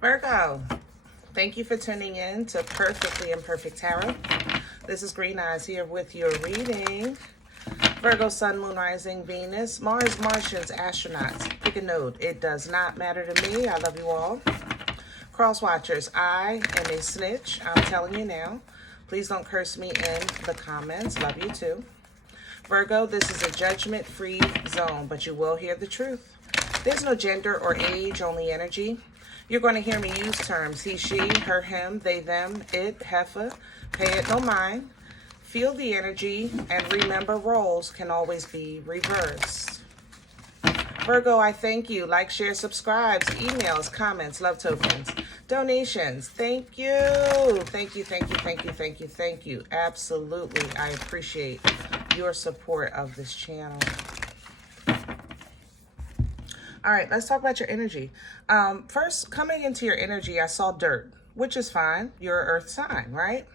Virgo, thank you for tuning in to Perfectly Imperfect Tarot. This is Green Eyes here with your reading. Virgo, Sun, Moon, Rising, Venus, Mars, Martians, astronauts. Pick a node. It does not matter to me. I love you all. Cross watchers, I am a snitch. I'm telling you now. Please don't curse me in the comments. Love you too. Virgo, this is a judgment-free zone, but you will hear the truth. There's no gender or age, only energy. You're going to hear me use terms he, she, her, him, they, them, it, heifer. Pay it no mind. Feel the energy, and remember roles can always be reversed. Virgo, I thank you. Like, share, subscribes, emails, comments, love tokens, donations. Thank you. Thank you, thank you, thank you, thank you, thank you. Absolutely. I appreciate your support of this channel. All right, let's talk about your energy. First, coming into your energy, I saw dirt, which is fine. You're an earth sign, right?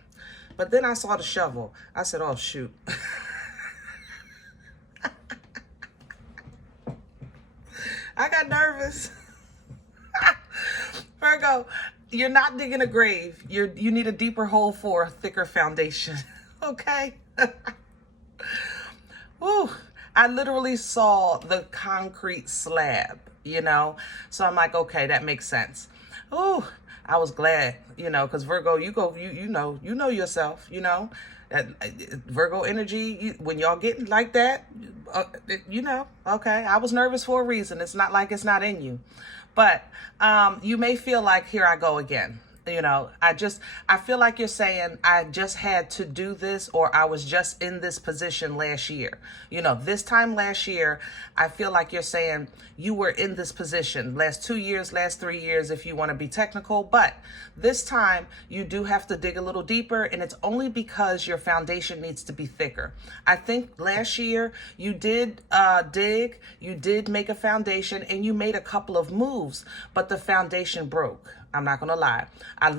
But then I saw the shovel. I said, oh, shoot. I got nervous. Virgo, you're not digging a grave. You need a deeper hole for a thicker foundation, okay? Woo. I literally saw the concrete slab, you know? So I'm like, okay, that makes sense. Ooh, I was glad, you know, because Virgo, you know yourself, you know? That Virgo energy, when y'all getting like that, you know, okay, I was nervous for a reason. It's not like it's not in you. But you may feel like, here I go again. You know, I feel like you're saying, I just had to do this, or I was just in this position last year. You know, this time last year, I feel like you're saying you were in this position last 2 years, last 3 years, if you want to be technical. But this time you do have to dig a little deeper, and it's only because your foundation needs to be thicker. I think last year you did dig, you did make a foundation, and you made a couple of moves, but the foundation broke. I'm not going to lie. I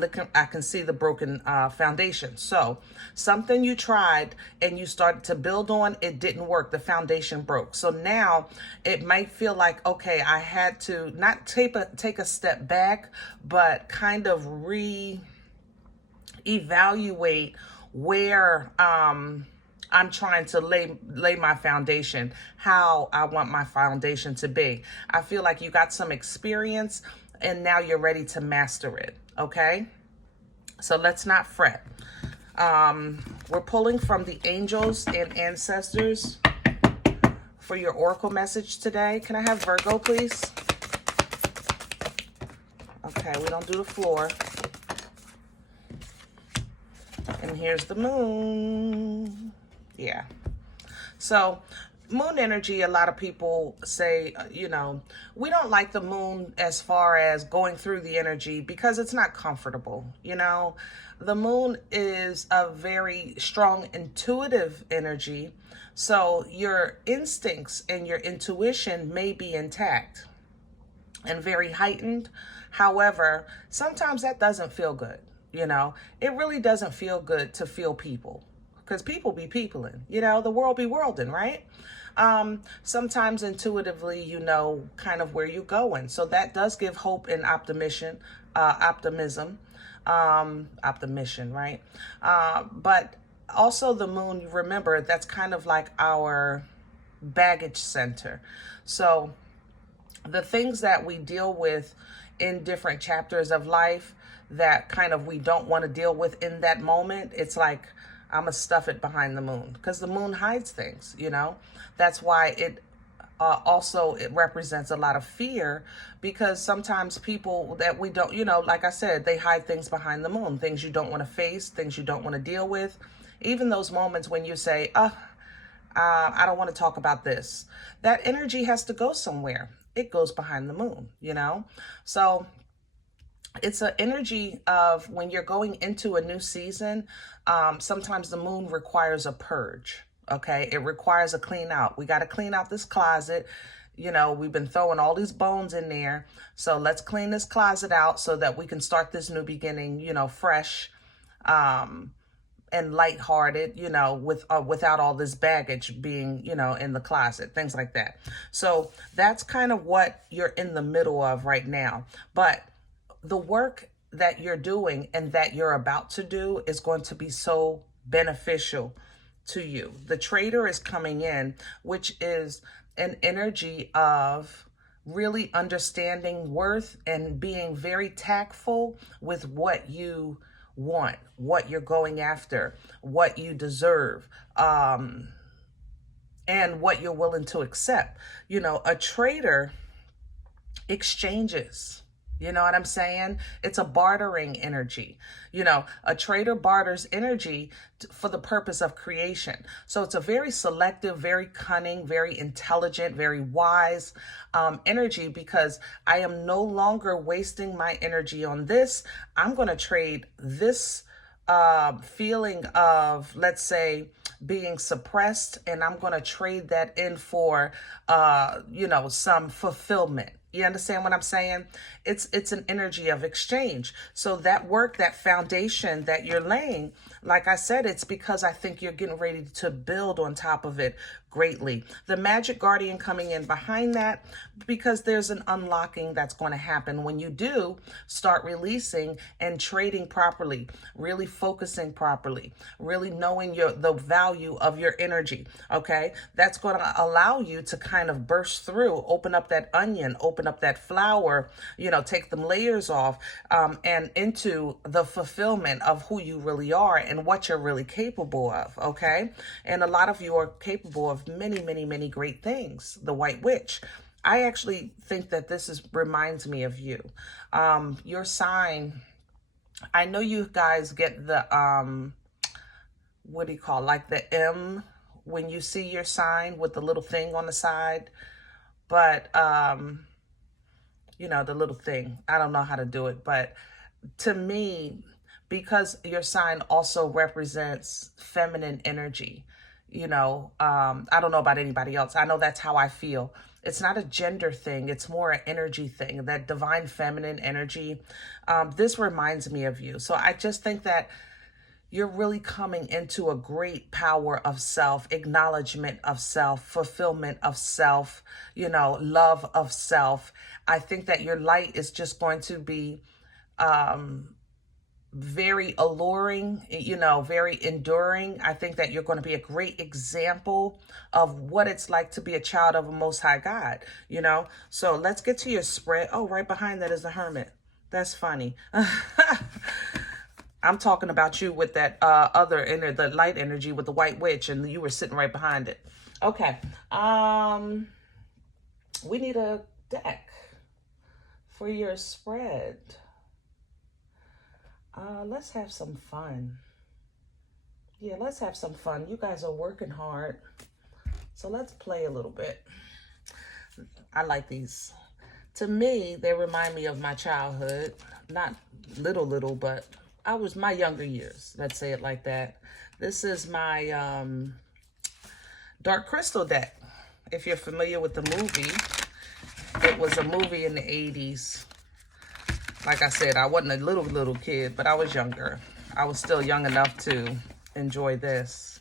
can see the broken foundation. So something you tried and you started to build on, it didn't work. The foundation broke. So now it might feel like, okay, I had to not take a step back, but kind of reevaluate where I'm trying to lay my foundation, how I want my foundation to be. I feel like you got some experience, and now you're ready to master it, okay? So let's not fret. We're pulling from the angels and ancestors for your oracle message today. Can I have Virgo, please? Okay, we don't do the floor. And here's the moon. Yeah. So moon energy, a lot of people say, you know, we don't like the moon as far as going through the energy because it's not comfortable. You know, the moon is a very strong intuitive energy. So your instincts and your intuition may be intact and very heightened. However, sometimes that doesn't feel good. You know, it really doesn't feel good to feel people, because people be peopling, you know, the world be worlding, right? Sometimes intuitively, you know, kind of where you're going. So that does give hope and optimism, right? But also the moon, remember, that's kind of like our baggage center. So the things that we deal with in different chapters of life that kind of we don't want to deal with in that moment, it's like, I'm going to stuff it behind the moon, because the moon hides things, you know. That's why it represents a lot of fear, because sometimes people that we don't, you know, like I said, they hide things behind the moon, things you don't want to face, things you don't want to deal with. Even those moments when you say, I don't want to talk about this. That energy has to go somewhere. It goes behind the moon, you know. So it's an energy of when you're going into a new season, sometimes the moon requires a purge, okay? It requires a clean out. We got to clean out this closet. You know, we've been throwing all these bones in there. So let's clean this closet out so that we can start this new beginning, you know, fresh and lighthearted, you know, without all this baggage being, you know, in the closet, things like that. So that's kind of what you're in the middle of right now. But the work that you're doing and that you're about to do is going to be so beneficial to you. The trader is coming in, which is an energy of really understanding worth and being very tactful with what you want, what you're going after, what you deserve, and what you're willing to accept. You know, a trader exchanges. You know what I'm saying? It's a bartering energy. You know, a trader barters energy for the purpose of creation. So it's a very selective, very cunning, very intelligent, very wise energy, because I am no longer wasting my energy on this. I'm going to trade this feeling of, let's say, being suppressed, and I'm going to trade that in for, you know, some fulfillment. You understand what I'm saying? It's an energy of exchange. So that work, that foundation that you're laying, like I said, it's because I think you're getting ready to build on top of it greatly. The Magic Guardian coming in behind that, because there's an unlocking that's going to happen when you do start releasing and trading properly, really focusing properly, really knowing the value of your energy. Okay, that's going to allow you to kind of burst through, open up that onion, open up that flower, you know, take them layers off, and into the fulfillment of who you really are and what you're really capable of. Okay, and a lot of you are capable of many, many, many great things. The White Witch. I actually think that this reminds me of you. Your sign, I know you guys get the, what do you call, like the M when you see your sign with the little thing on the side. But, you know, the little thing, I don't know how to do it. But to me, because your sign also represents feminine energy, you know, I don't know about anybody else. I know that's how I feel. It's not a gender thing. It's more an energy thing, that divine feminine energy. This reminds me of you. So I just think that you're really coming into a great power of self, acknowledgement of self, fulfillment of self, you know, love of self. I think that your light is just going to be very alluring, you know, very enduring. I think that you're going to be a great example of what it's like to be a child of a Most High God, you know. So let's get to your spread. Oh, right behind that is the Hermit. That's funny. I'm talking about you with that the light energy with the White Witch, and you were sitting right behind it. Okay. We need a deck for your spread. Let's have some fun. Yeah, let's have some fun. You guys are working hard, so let's play a little bit. I like these. To me, they remind me of my childhood. Not little, but I was my younger years. Let's say it like that. This is my Dark Crystal deck. If you're familiar with the movie, it was a movie in the 80s. Like I said, I wasn't a little kid, but I was younger. I was still young enough to enjoy this.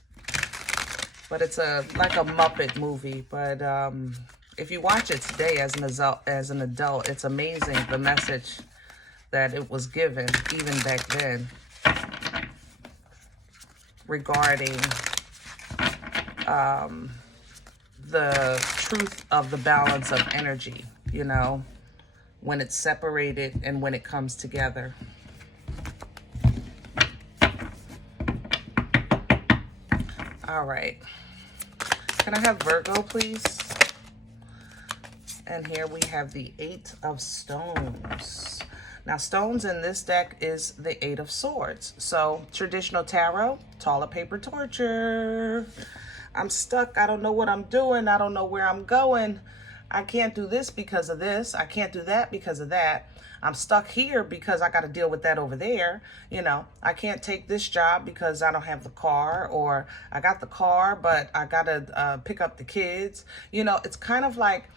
But it's like a Muppet movie. But if you watch it today as an adult, it's amazing the message that it was given even back then regarding the truth of the balance of energy, you know, when it's separated and when it comes together. All right. Can I have Virgo, please? And here we have the 8 of Stones. Now, stones in this deck is the 8 of Swords. So, traditional tarot, toilet paper torture. I'm stuck. I don't know what I'm doing. I don't know where I'm going. I can't do this because of this. I can't do that because of that. I'm stuck here because I got to deal with that over there. You know, I can't take this job because I don't have the car, or I got the car, but I got to pick up the kids. You know, it's kind of like,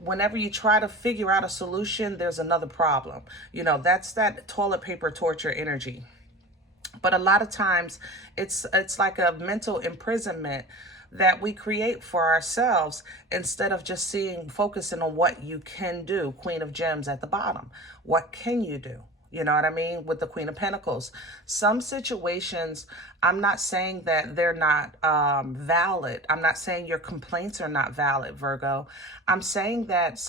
whenever you try to figure out a solution, there's another problem. You know, that's that toilet paper torture energy. But a lot of times it's like a mental imprisonment that we create for ourselves instead of just focusing on what you can do. Queen of Gems at the bottom. What can you do? You know what I mean? With the Queen of Pentacles. Some situations, I'm not saying that they're not valid. I'm not saying your complaints are not valid, Virgo. I'm saying that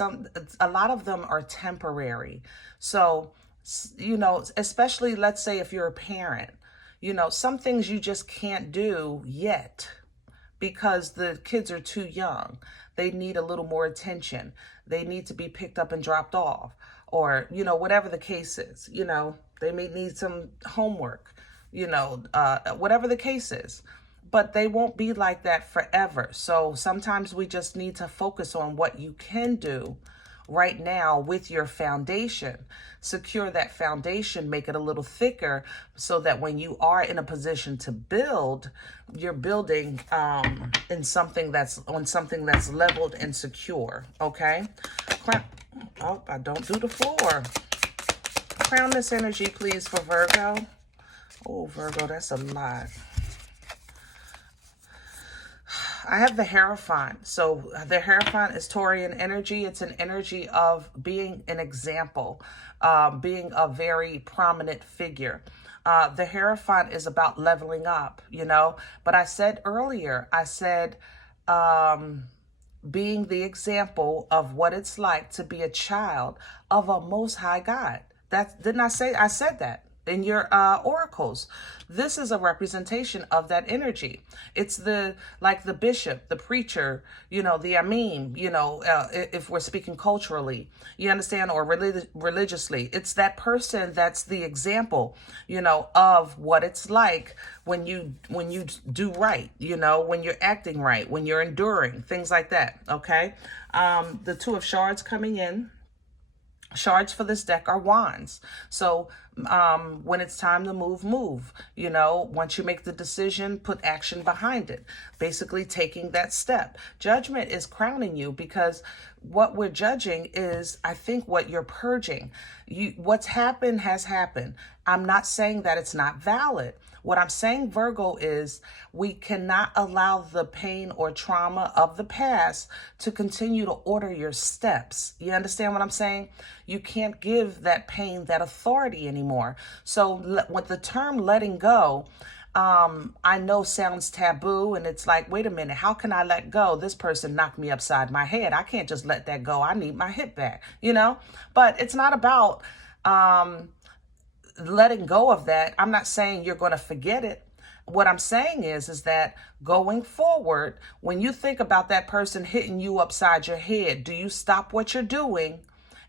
a lot of them are temporary. So, you know, especially let's say if you're a parent, you know, some things you just can't do yet because the kids are too young. They need a little more attention. They need to be picked up and dropped off. Or, you know, whatever the case is, you know, they may need some homework, you know, whatever the case is. But they won't be like that forever. So sometimes we just need to focus on what you can do right now with your foundation. Secure that foundation, make it a little thicker so that when you are in a position to build, you're building in something that's leveled and secure. Okay. Oh, I don't do the floor. Crown this energy, please, for Virgo. Oh, Virgo, that's a lot. I have the Hierophant. So the Hierophant is Taurian energy. It's an energy of being an example, being a very prominent figure. The Hierophant is about leveling up, you know. But I said earlier, being the example of what it's like to be a child of a Most High God. Didn't I say? I said that in your oracles. This is a representation of that energy. It's like the bishop, the preacher, you know, the imam, you know, if we're speaking culturally, you understand, or religiously. It's that person that's the example, you know, of what it's like when you do right, you know, when you're acting right, when you're enduring, things like that, okay? The Two of Swords coming in. Shards for this deck are wands. So when it's time to move, you know, once you make the decision, put action behind it, basically taking that step. Judgment is crowning you because what we're judging is, I think, what you're purging. What's happened has happened. I'm not saying that it's not valid. What I'm saying, Virgo, is we cannot allow the pain or trauma of the past to continue to order your steps. You understand what I'm saying? You can't give that pain that authority anymore. So with the term letting go, I know sounds taboo, and it's like, wait a minute, how can I let go? This person knocked me upside my head. I can't just let that go. I need my hip back, you know? But it's not about letting go of that. I'm not saying you're going to forget it. What I'm saying is that going forward, when you think about that person hitting you upside your head, do you stop what you're doing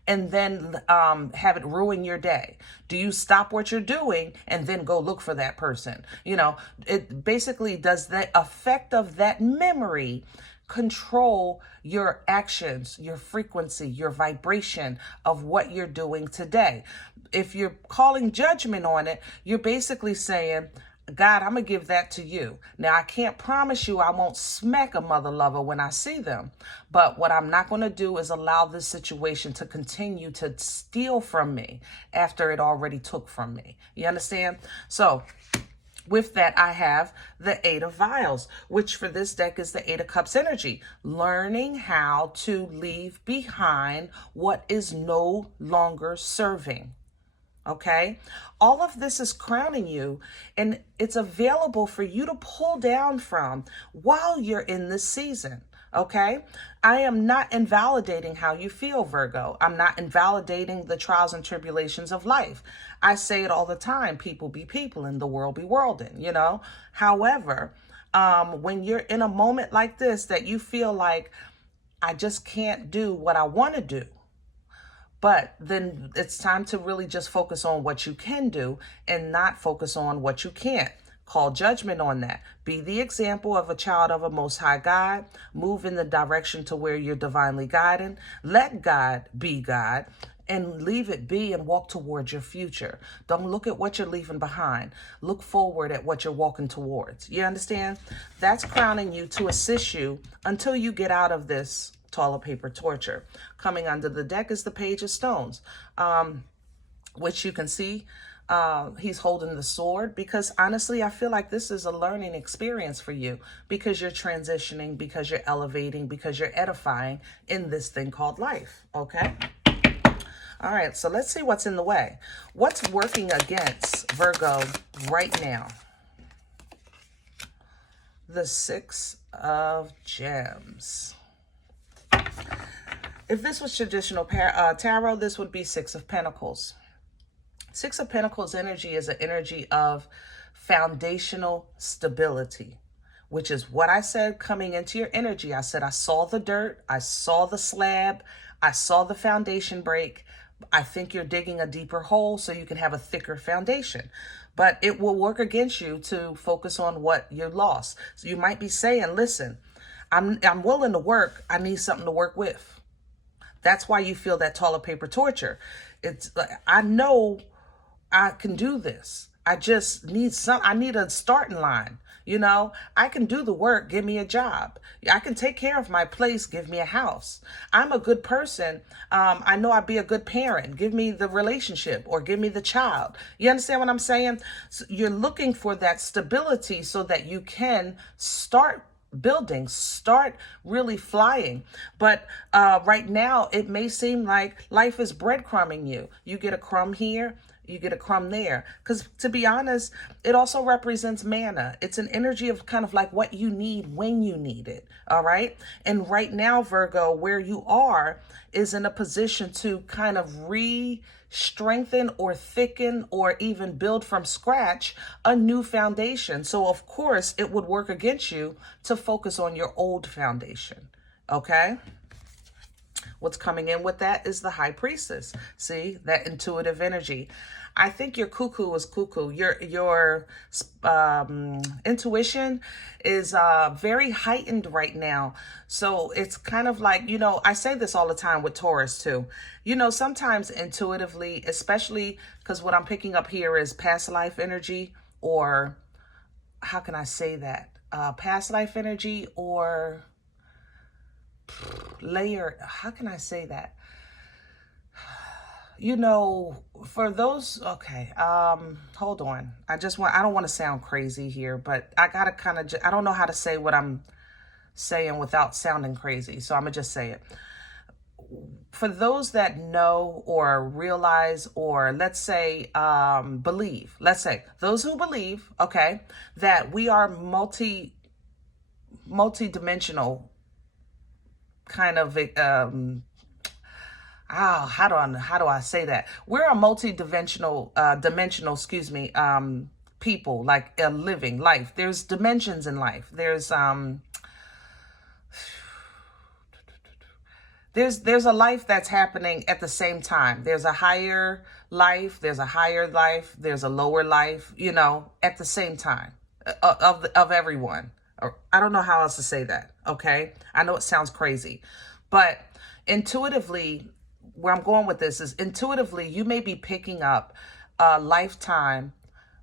and then have it ruin your day? Do you stop what you're doing and then go look for that person? You know, it basically, does the effect of that memory control your actions, your frequency, your vibration of what you're doing today? If you're calling judgment on it, you're basically saying, God, I'm going to give that to you. Now, I can't promise you I won't smack a mother lover when I see them. But what I'm not going to do is allow this situation to continue to steal from me after it already took from me. You understand? So with that, I have the Eight of Vials, which for this deck is the Eight of Cups energy. Learning how to leave behind what is no longer serving. Okay, all of this is crowning you, and it's available for you to pull down from while you're in this season. Okay, I am not invalidating how you feel, Virgo. I'm not invalidating the trials and tribulations of life. I say it all the time: people be people and the world be worlding, you know. However, when you're in a moment like this that you feel like, I just can't do what I want to do, but then it's time to really just focus on what you can do and not focus on what you can't. Call judgment on that. Be the example of a child of a Most High God. Move in the direction to where you're divinely guided. Let God be God and leave it be and walk towards your future. Don't look at what you're leaving behind. Look forward at what you're walking towards. You understand? That's crowning you to assist you until you get out of this toilet paper torture. Coming under the deck is the Page of Stones, which you can see he's holding the sword, because honestly, I feel like this is a learning experience for you, because you're transitioning, because you're elevating, because you're edifying in this thing called life. Okay. All right. So let's see what's in the way. What's working against Virgo right now? The Six of Gems. If this was traditional tarot, this would be Six of Pentacles. Six of Pentacles energy is an energy of foundational stability, which is what I said coming into your energy. I said, I saw the dirt, I saw the slab, I saw the foundation break. I think you're digging a deeper hole so you can have a thicker foundation. But it will work against you to focus on what you lost. So you might be saying, listen, I'm willing to work. I need something to work with. That's why you feel that toilet paper torture. It's like, I know I can do this. I just need I need a starting line. You know, I can do the work. Give me a job. I can take care of my place. Give me a house. I'm a good person. I know I'd be a good parent. Give me the relationship or give me the child. You understand what I'm saying? So you're looking for that stability so that you can start building, start really flying. But right now, it may seem like life is breadcrumbing you. You get a crumb here, you get a crumb there. Because to be honest, it also represents mana. It's an energy of kind of like what you need when you need it. All right. And right now, Virgo, where you are is in a position to kind of strengthen or thicken or even build from scratch a new foundation. So of course it would work against you to focus on your old foundation. Okay. What's coming in with that is the High Priestess. See, that intuitive energy. I think your cuckoo is cuckoo. Your intuition is very heightened right now. So it's kind of like, you know, I say this all the time with Taurus too. You know, sometimes intuitively, especially because what I'm picking up here is past life energy, or how can I say that? Past life energy or layer. How can I say that? You know, for those, okay, hold on. I don't want to sound crazy here, but I gotta kind of, I don't know how to say what I'm saying without sounding crazy. So I'm gonna just say it. For those that know or realize, or let's say, believe, let's say those who believe, okay, that we are multi-dimensional kind of, how do I say that? We're a multi-dimensional, people, like a living life. There's dimensions in life. There's a life that's happening at the same time. There's a higher life. There's a higher life. There's a lower life, you know, at the same time of everyone. Or, I don't know how else to say that. Okay. I know it sounds crazy, but intuitively, where I'm going with this is intuitively, you may be picking up a lifetime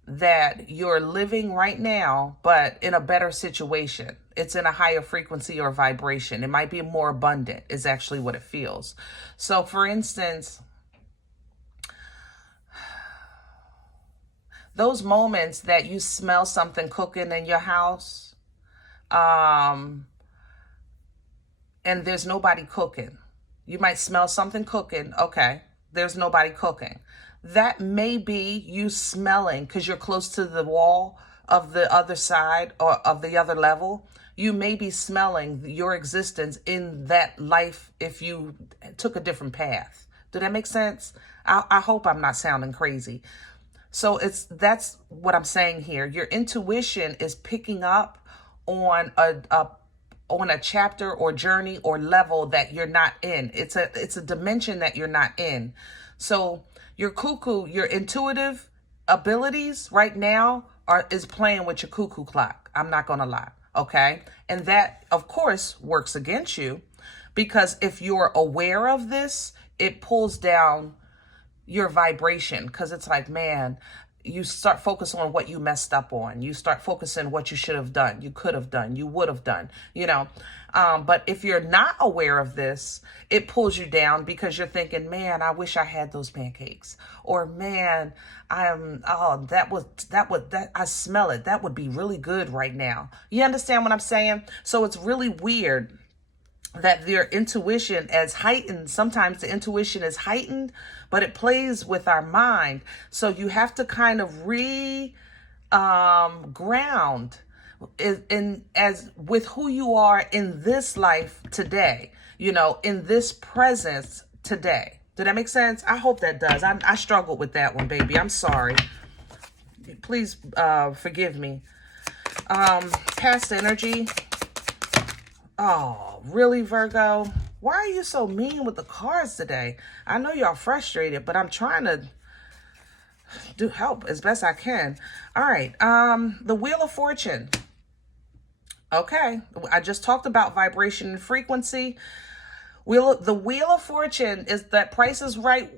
that you're living right now, but in a better situation. It's in a higher frequency or vibration. It might be more abundant is actually what it feels. So for instance, those moments that you smell something cooking in your house, and there's nobody cooking. You might smell something cooking. Okay, there's nobody cooking. That may be you smelling because you're close to the wall of the other side or of the other level. You may be smelling your existence in that life if you took a different path. Did that make sense? I hope I'm not sounding crazy. So that's what I'm saying here. Your intuition is picking up on a chapter or journey or level that you're not in. It's a dimension that you're not in. So your cuckoo, your intuitive abilities right now is playing with your cuckoo clock. I'm not going to lie. Okay. And that of course works against you, because if you're aware of this, it pulls down your vibration, because it's like, man, you start focusing on what you messed up on. You start focusing what you should have done, you could have done, you would have done, you know. But if you're not aware of this, it pulls you down because you're thinking, man, I wish I had those pancakes. Or man, I smell it. That would be really good right now. You understand what I'm saying? So it's really weird that their intuition is heightened. Sometimes the intuition is heightened, but it plays with our mind. So you have to kind of ground in as with who you are in this life today, you know, in this presence today. Did that make sense? I hope that does. I struggled with that one, baby. I'm sorry. Please forgive me. Past energy. Oh, really, Virgo? Why are you so mean with the cards today? I know y'all frustrated, but I'm trying to help as best I can. All right. The Wheel of Fortune. Okay. I just talked about vibration and frequency. The Wheel of Fortune is that Price is Right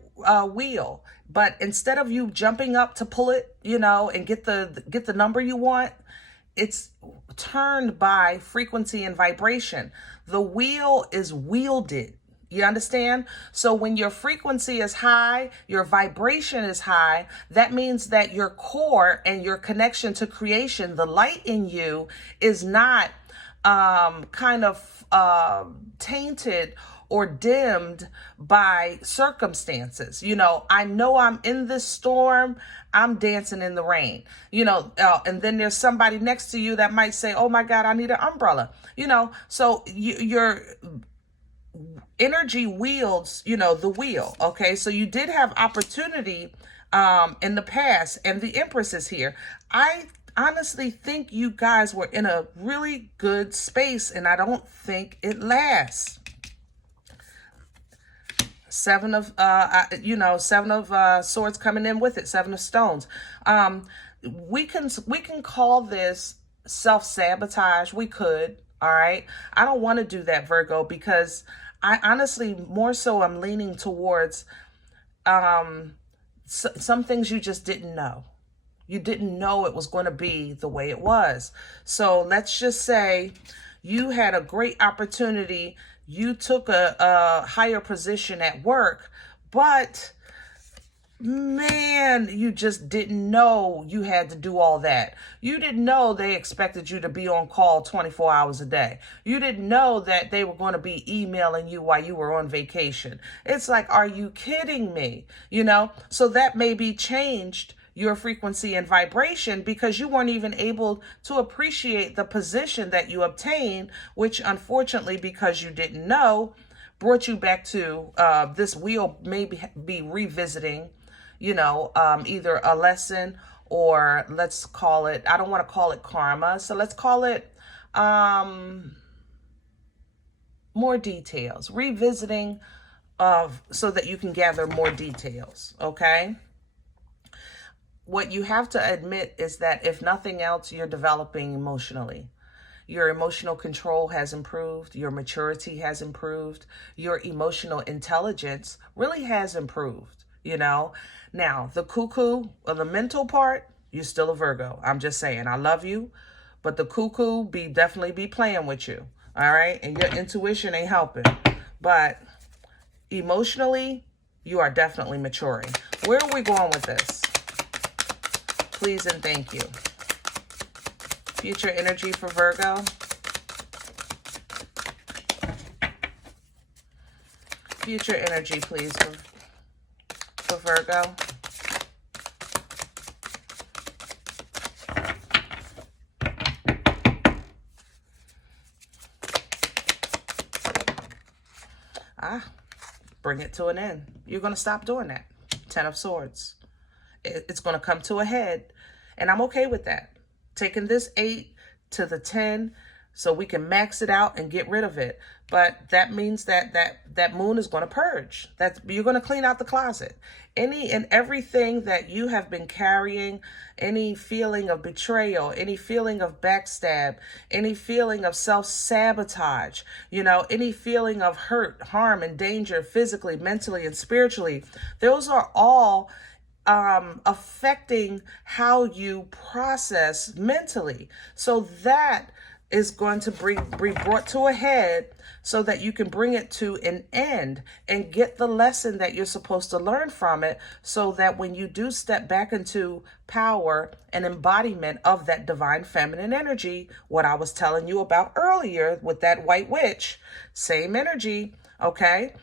wheel. But instead of you jumping up to pull it, you know, and get the number you want, it's turned by frequency and vibration. The wheel is wielded. You understand? So when your frequency is high, your vibration is high, that means that your core and your connection to creation, the light in you, is not tainted or dimmed by circumstances. You know I'm in this storm, I'm dancing in the rain, you know, and then there's somebody next to you that might say, oh my God, I need an umbrella, you know. So your energy wields, you know, the wheel. Okay. So you did have opportunity in the past, and the Empress is here. I honestly think you guys were in a really good space, and I don't think it lasts. Seven of Swords coming in with it. Seven of Stones. We can call this self-sabotage. We could. All right. I don't want to do that, Virgo, because I honestly more so I'm leaning towards some things you just didn't know. You didn't know it was going to be the way it was. So let's just say you had a great opportunity. You took a higher position at work, but man, you just didn't know you had to do all that. You didn't know they expected you to be on call 24 hours a day. You didn't know that they were going to be emailing you while you were on vacation. It's like, are you kidding me? You know, so that maybe changed your frequency and vibration because you weren't even able to appreciate the position that you obtained, which unfortunately, because you didn't know, brought you back to this wheel maybe be revisiting, you know, either a lesson or let's call it, I don't want to call it karma. So let's call it more details, revisiting so that you can gather more details. Okay. What you have to admit is that if nothing else, you're developing emotionally. Your emotional control has improved. Your maturity has improved. Your emotional intelligence really has improved, you know. Now, the cuckoo or the mental part, you're still a Virgo. I'm just saying, I love you, but the cuckoo definitely be playing with you, all right? And your intuition ain't helping. But emotionally, you are definitely maturing. Where are we going with this? Please and thank you. Future energy for Virgo. Future energy, please, for Virgo. Bring it to an end. You're going to stop doing that. 10 of Swords. It's going to come to a head, and I'm okay with that. Taking this 8 to the 10 so we can max it out and get rid of it. But that means that moon is going to purge. You're going to clean out the closet. Any and everything that you have been carrying, any feeling of betrayal, any feeling of backstab, any feeling of self-sabotage, you know, any feeling of hurt, harm, and danger physically, mentally, and spiritually, those are all affecting how you process mentally. So that is going to be brought to a head so that you can bring it to an end and get the lesson that you're supposed to learn from it, so that when you do step back into power and embodiment of that divine feminine energy, what I was telling you about earlier with that white witch, same energy, okay?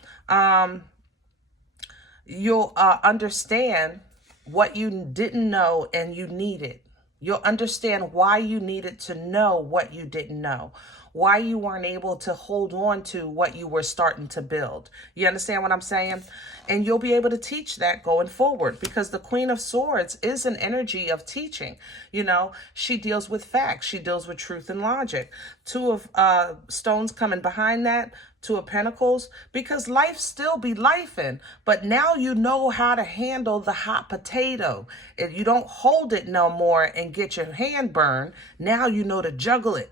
You'll understand what you didn't know and you needed. You'll understand why you needed to know what you didn't know, why you weren't able to hold on to what you were starting to build. You understand what I'm saying? And you'll be able to teach that going forward, because the Queen of Swords is an energy of teaching. You know, she deals with facts. She deals with truth and logic. Two of stones coming behind that, Two of Pentacles, because life still be lifing, but now you know how to handle the hot potato. If you don't hold it no more and get your hand burned, now you know to juggle it.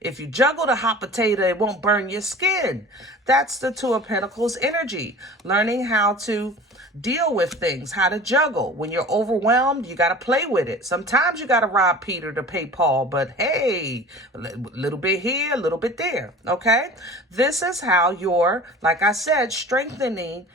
If you juggle the hot potato, it won't burn your skin. That's the Two of Pentacles energy. Learning how to deal with things, how to juggle. When you're overwhelmed, you got to play with it. Sometimes you got to rob Peter to pay Paul, but hey, a little bit here, a little bit there, okay? This is how you're, like I said, strengthening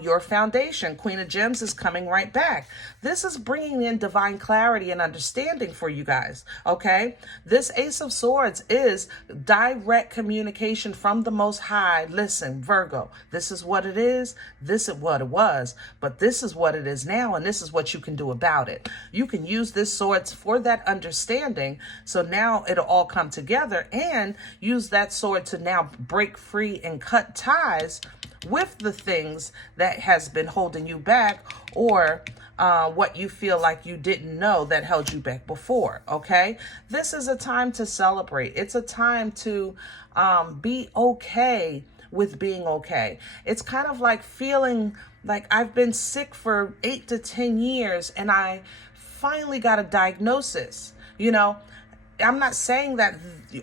your foundation. Queen of Gems is coming right back. This is bringing in divine clarity and understanding for you guys, okay? This Ace of Swords is direct communication from the Most High. Listen, Virgo, this is what it is, this is what it was, but this is what it is now, and this is what you can do about it. You can use this sword for that understanding, so now it'll all come together, and use that sword to now break free and cut ties with the things that has been holding you back, or what you feel like you didn't know that held you back before, okay? This is a time to celebrate. It's a time to be okay with being okay. It's kind of like feeling like I've been sick for 8 to 10 years and I finally got a diagnosis. You know, I'm not saying that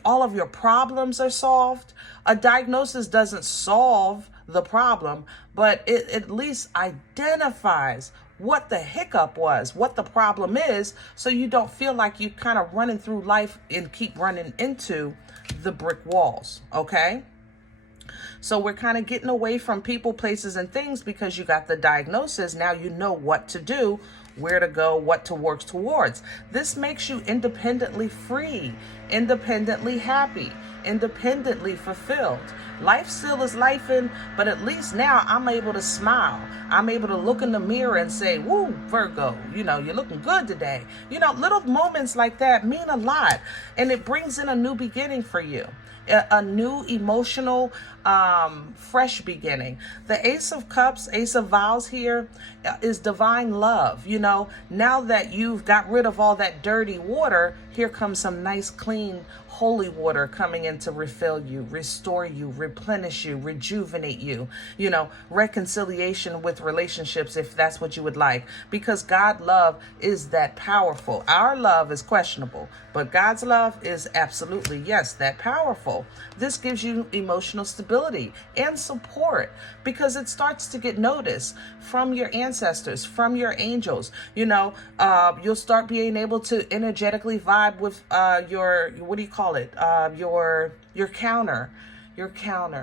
all of your problems are solved. A diagnosis doesn't solve the problem, but it at least identifies what the hiccup was, what the problem is, so you don't feel like you kind of running through life and keep running into the brick walls, okay? So we're kind of getting away from people, places, and things because you got the diagnosis. Now you know what to do, where to go, what to work towards. This makes you independently free, independently happy, independently fulfilled. Life still is lifing, but at least now I'm able to smile. I'm able to look in the mirror and say, woo, Virgo, you know, you're looking good today. You know, little moments like that mean a lot, and it brings in a new beginning for you. A new emotional, fresh beginning. The Ace of Cups, Ace of Vials here is divine love. You know, now that you've got rid of all that dirty water, here comes some nice, clean, holy water coming in to refill you, restore you, replenish you, rejuvenate you. You know, reconciliation with relationships, if that's what you would like, because God love is that powerful. Our love is questionable, but God's love is absolutely, yes, that powerful. This gives you emotional stability and support because it starts to get noticed from your ancestors, from your angels. You know, you'll start being able to energetically vibe with your, what do you call it? Your counter.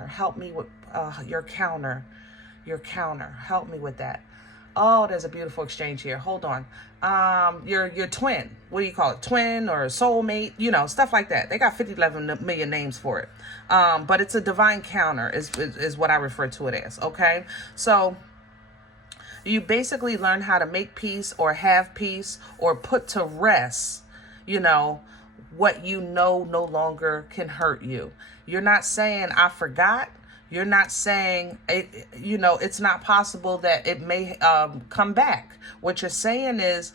Help me with your counter. Help me with that. Oh, there's a beautiful exchange here. Hold on. Your twin. What do you call it? Twin or soulmate? You know, stuff like that. They got 11 million names for it. But it's a divine counter is what I refer to it as. Okay. So you basically learn how to make peace or have peace or put to rest, you know, what you know no longer can hurt you. You're not saying I forgot. You're not saying, you know, it's not possible that it may come back. What you're saying is,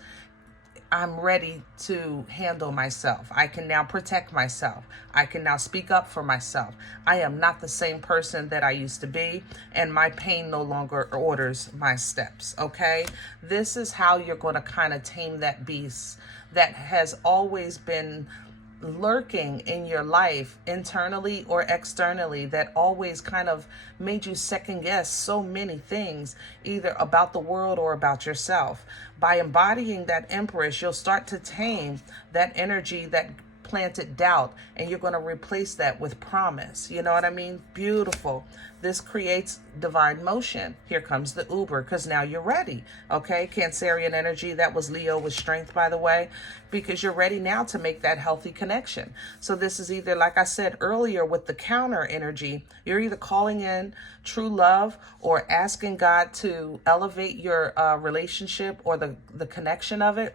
I'm ready to handle myself. I can now protect myself. I can now speak up for myself. I am not the same person that I used to be, and my pain no longer orders my steps, okay? This is how you're going to kind of tame that beast that has always been lurking in your life internally or externally that always kind of made you second guess so many things, either about the world or about yourself. By embodying that Empress, you'll start to tame that energy that planted doubt, and you're going to replace that with promise. You know what I mean? Beautiful. This creates divine motion. Here comes the Uber, because now you're ready. Okay, Cancerian energy. That was Leo with strength, by the way, because you're ready now to make that healthy connection. So this is either, like I said earlier, with the counter energy, you're either calling in true love or asking God to elevate your relationship or the connection of it.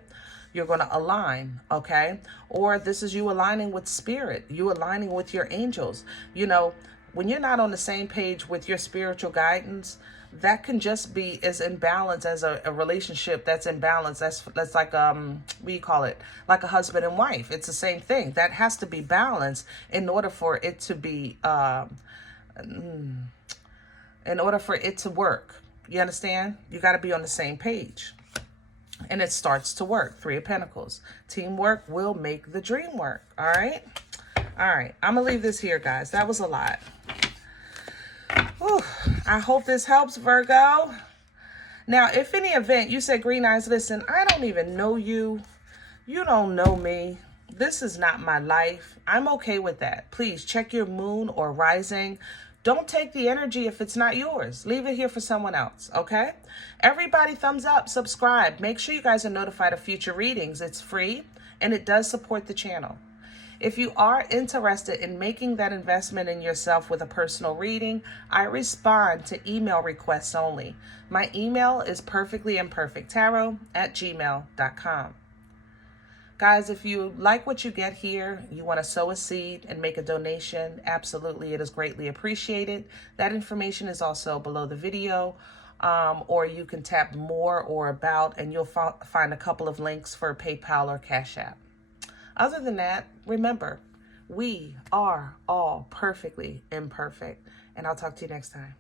You're going to align, okay? Or this is you aligning with spirit, you aligning with your angels. You know, when you're not on the same page with your spiritual guidance, that can just be as imbalance as a relationship that's imbalanced. That's like, what do you call it? Like a husband and wife. It's the same thing. That has to be balanced in order for it to be, in order for it to work. You understand? You got to be on the same page. And it starts to work. 3 of Pentacles. Teamwork will make the dream work. All right? All right. I'm going to leave this here, guys. That was a lot. Whew. I hope this helps, Virgo. Now, if in the event you said, Green Eyes, listen, I don't even know you. You don't know me. This is not my life. I'm okay with that. Please check your moon or rising. Don't take the energy if it's not yours. Leave it here for someone else, okay? Everybody, thumbs up, subscribe. Make sure you guys are notified of future readings. It's free, and it does support the channel. If you are interested in making that investment in yourself with a personal reading, I respond to email requests only. My email is perfectlyimperfecttarot@gmail.com. Guys, if you like what you get here, you want to sow a seed and make a donation, absolutely, it is greatly appreciated. That information is also below the video, or you can tap more or about, and you'll find a couple of links for PayPal or CashApp. Other than that, remember, we are all perfectly imperfect, and I'll talk to you next time.